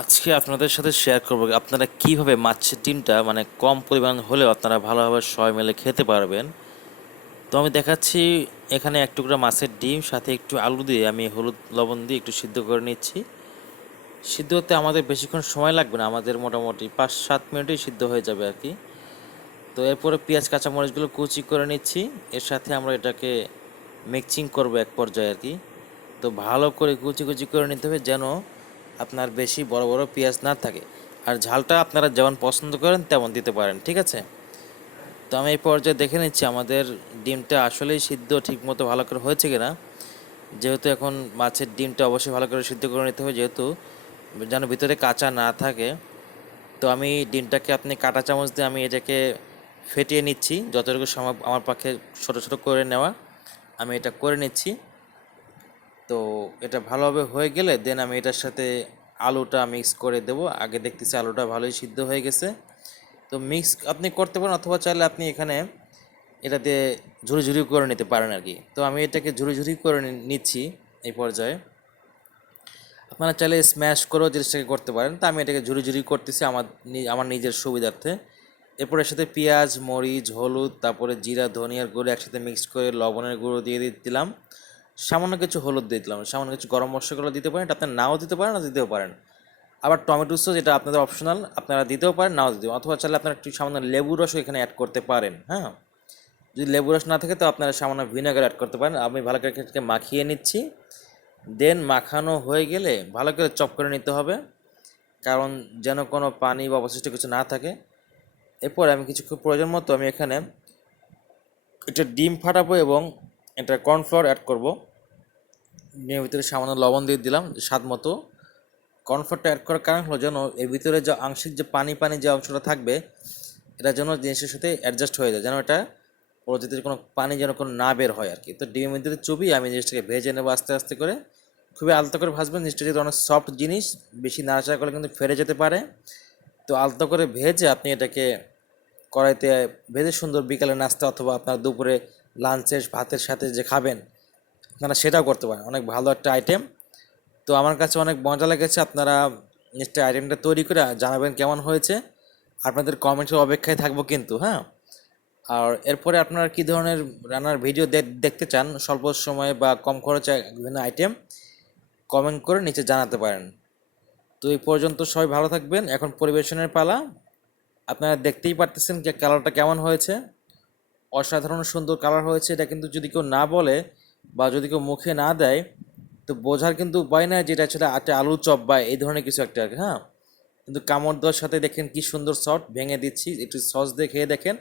আজকে আপনাদের সাথে শেয়ার করব আপনারা কিভাবে মাছের ডিমটা মানে কম পরিমাণ হলেও আপনারা ভালোভাবে সবাই মিলে খেতে পারবেন। তো আমি দেখাচ্ছি এখানে এক টুকরা মাছের ডিম সাথে একটু আলু দিয়ে আমি হলুদ লবণ দিয়ে একটু সিদ্ধ করে নিচ্ছি। সিদ্ধ হতে আমাদের বেশিক্ষণ সময় লাগবে না, আমাদের মোটামুটি 5-7 মিনিটেই সিদ্ধ হয়ে যাবে আর কি। তো এরপরে পেঁয়াজ কাঁচামরিচগুলো কুচি করে নিচ্ছি, এর সাথে আমরা এটাকে মিক্সিং করব এক পর্যায়ে আর কি। তো ভালো করে কুচি কুচি করে নিতে হবে যেন আপনার বেশি বড় বড় পেঁয়াজ না থাকে। আর ঝালটা আপনারা যেমন পছন্দ করেন তেমন দিতে পারেন, ঠিক আছে। তো আমি এই পর্যায়ে দেখে নিচ্ছি আমাদের ডিমটা আসলেই সিদ্ধ ঠিকমতো ভালো করে হয়েছে কিনা। যেহেতু এখন মাছের ডিমটা অবশ্যই ভালো করে সিদ্ধ করে নিতে হবে, যেহেতু যেন ভিতরে কাঁচা না থাকে। তো আমি ডিমটাকে আপনি কাঁটা চামচ দিয়ে আমি এটাকে ফেটিয়ে নিচ্ছি, যতটুকু সম্ভব আমার পক্ষে ছোটো ছোটো করে নেওয়া আমি এটা করে নিচ্ছি। তো এটা ভালোভাবে হয়ে গেলে দেন আমি এটার সাথে আলুটা মিক্স করে দেব। আগে দেখতেছি আলুটা ভালোই সিদ্ধ হয়ে গেছে। তো মিক্স আপনি করতে পারেন অথবা চাইলে আপনি এখানে এটা দিয়ে ঝুরি ঝুরি করে নিতে পারেন আর কি। তো আমি এটাকে ঝুরি ঝুরি করে নিচ্ছি এই পর্যায়ে। আপনারা চাইলে স্ম্যাশ করেও জিনিসটাকে করতে পারেন, তো আমি এটাকে ঝুরি ঝুরি করতেছি আমার নিজের সুবিধার্থে। এরপর এর সাথে পেঁয়াজ, মরিচ, হলুদ, তারপরে জিরা, ধনিয়ার গুঁড়ো একসাথে মিক্স করে লবণের গুঁড়ো দিয়ে দিলাম। সামান্য কিছু হলুদ দিয়ে দিলাম, সামান্য কিছু গরম মশলাগুলো দিতে পারেন, এটা আপনারা নাও দিতে পারেন না দিতেও পারেন। আবার টমেটো সস, যেটা আপনাদের অপশনাল, আপনারা দিতেও পারেন নাও দিতে পারেন, অথবা চাইলে আপনারা একটু সামান্য লেবু রসও এখানে অ্যাড করতে পারেন। হ্যাঁ, যদি লেবু রস না থাকে তো আপনারা সামান্য ভিনেগার অ্যাড করতে পারেন। আমি ভালো করে এটাকে মাখিয়ে নিচ্ছি। দেন মাখানো হয়ে গেলে ভালো করে চপ করে নিতে হবে, কারণ যেন কোনো পানি বা অবশিষ্ট কিছু না থাকে। এরপর আমি কিছু প্রয়োজন মতো আমি এখানে একটা ডিম ফাটাবো এবং এটা কর্নফ্লাওয়ার অ্যাড করব। ডিমের ভিতরে সামান্য লবণ দিয়ে দিলাম স্বাদ মতো। কর্নফ্লাওয়ারটা অ্যাড করার কারণ হলো যেন এর ভিতরে যে আংশিক যে পানি পানি যে অংশটা থাকবে এটা যেন জিনিসের সাথে অ্যাডজাস্ট হয়ে যায়, যেন এটা পরবর্তীতে কোনো পানি যেন কোনো না বের হয় আর কি। তো ডিমের ভিতরে চুবিয়ে আমি জিনিসটাকে ভেজে নেবো আস্তে আস্তে করে। খুবই আলতো করে ভাজবেন, জিনিসটা যেহেতু অনেক সফট জিনিস, বেশি নাড়াচাড়া করলে কিন্তু ফেটে যেতে পারে। তো আলতো করে ভেজে আপনি এটাকে কড়াইতে ভেজে সুন্দর বিকালে নাস্তা অথবা আপনার দুপুরে লাঞ্চের ভাতের সাথে যে খাবেন আপনারা সেটাও করতে পারেন, অনেক ভালো একটা আইটেম। তো আমার কাছে অনেক মজা লেগেছে। আপনারা নিশ্চয়ই আইটেমটা তৈরি করে জানাবেন কেমন হয়েছে। আপনাদের কমেন্টের অপেক্ষায় থাকবো কিন্তু, হ্যাঁ। আর এরপরে আপনারা কী ধরনের রান্নার ভিডিও দেখতে চান, স্বল্প সময়ে বা কম খরচে বিভিন্ন আইটেম, কমেন্ট করে নিচে জানাতে পারেন। তো এই পর্যন্ত সবাই ভালো থাকবেন। এখন পরিবেশনের পালা। আপনারা দেখতেই পারতেছেন যে কালারটা কেমন হয়েছে, অসাধারণ সুন্দর কালার হয়েছে। এটা কিন্তু যদি কেউ না বলে বা যদি কেউ মুখে না দেয় তো বোঝার কিন্তু উপায় নাই যেটা আসলে আলু চপ বা এই ধরনের কিছু একটা আর কি, হ্যাঁ। কিন্তু কামড় দেওয়ার সাথে দেখেন কি সুন্দর সফট, ভেঙে দিচ্ছি, একটু সস দিয়ে খেয়ে দেখেন,